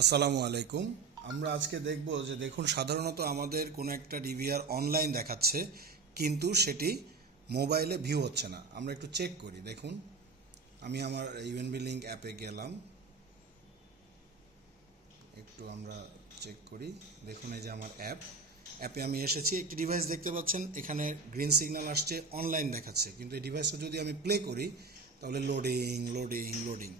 আসসালামু আলাইকুম। আমরা আজকে দেখব যে দেখুন সাধারণত আমাদের কোনো একটা ডিভিআর অনলাইন দেখাচ্ছে কিন্তু সেটি মোবাইলে ভিউ হচ্ছে না। আমরা একটু চেক করি। দেখুন আমি আমার ইউএনবি লিঙ্ক অ্যাপে গেলাম, একটু আমরা চেক করি। দেখুন এই যে আমার অ্যাপে আমি এসেছি, একটি ডিভাইস দেখতে পাচ্ছেন, এখানে গ্রিন সিগন্যাল আসছে, অনলাইন দেখাচ্ছে, কিন্তু এই ডিভাইসটা যদি আমি প্লে করি তাহলে লোডিং লোডিং লোডিং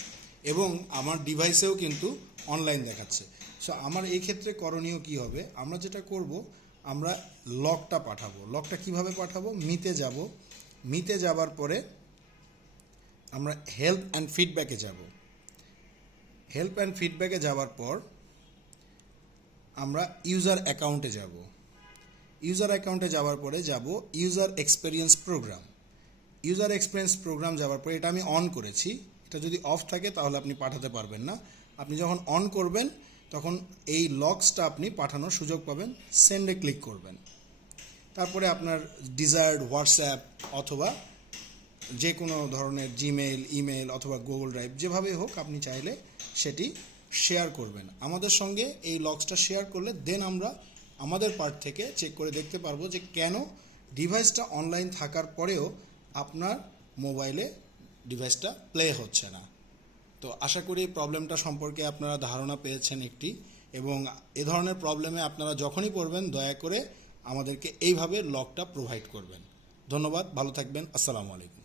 এবং আমার ডিভাইসেও কিন্তু অনলাইন দেখাচ্ছে। সো আমার এই ক্ষেত্রে করণীয় কি হবে? আমরা যেটা করব, আমরা লকটা পাঠাবো। লকটা কিভাবে পাঠাবো? মিতে যাবার পরে আমরা হেল্প অ্যান্ড ফিডব্যাকে যাব। হেল্প অ্যান্ড ফিডব্যাকে যাওয়ার পর আমরা ইউজার অ্যাকাউন্টে যাব। ইউজার অ্যাকাউন্টে যাওয়ার পরে যাব user experience program. User experience program যাওয়ার পরে এটা আমি অন করেছি। এটা যদি অফ থাকে তাহলে আপনি পাঠাতে পারবেন না। আপনি যখন অন করবেন তখন এই লক্সটা আপনি পাঠানোর সুযোগ পাবেন। সেন্ডে ক্লিক করবেন। তারপরে আপনার ডিজায়ার্ড হোয়াটসঅ্যাপ অথবা যে কোনো ধরনের জিমেইল, ইমেল অথবা গুগল ড্রাইভ, যেভাবে হোক আপনি চাইলে সেটি শেয়ার করবেন আমাদের সঙ্গে। এই লক্সটা শেয়ার করলে দেন আমরা আমাদের পার্ট থেকে চেক করে দেখতে পারবো যে কেন ডিভাইসটা অনলাইন থাকার পরেও আপনার মোবাইলে ডিভাইসটা প্লে হচ্ছে না। তো আশা করি এই প্রবলেমটা সম্পর্কে আপনারা ধারণা পেয়েছেন একটি, এবং এ ধরনের প্রবলেমে আপনারা যখনই পড়বেন দয়া করে আমাদেরকে এইভাবে লকটা প্রোভাইড করবেন। ধন্যবাদ, ভালো থাকবেন, আসসালামু আলাইকুম।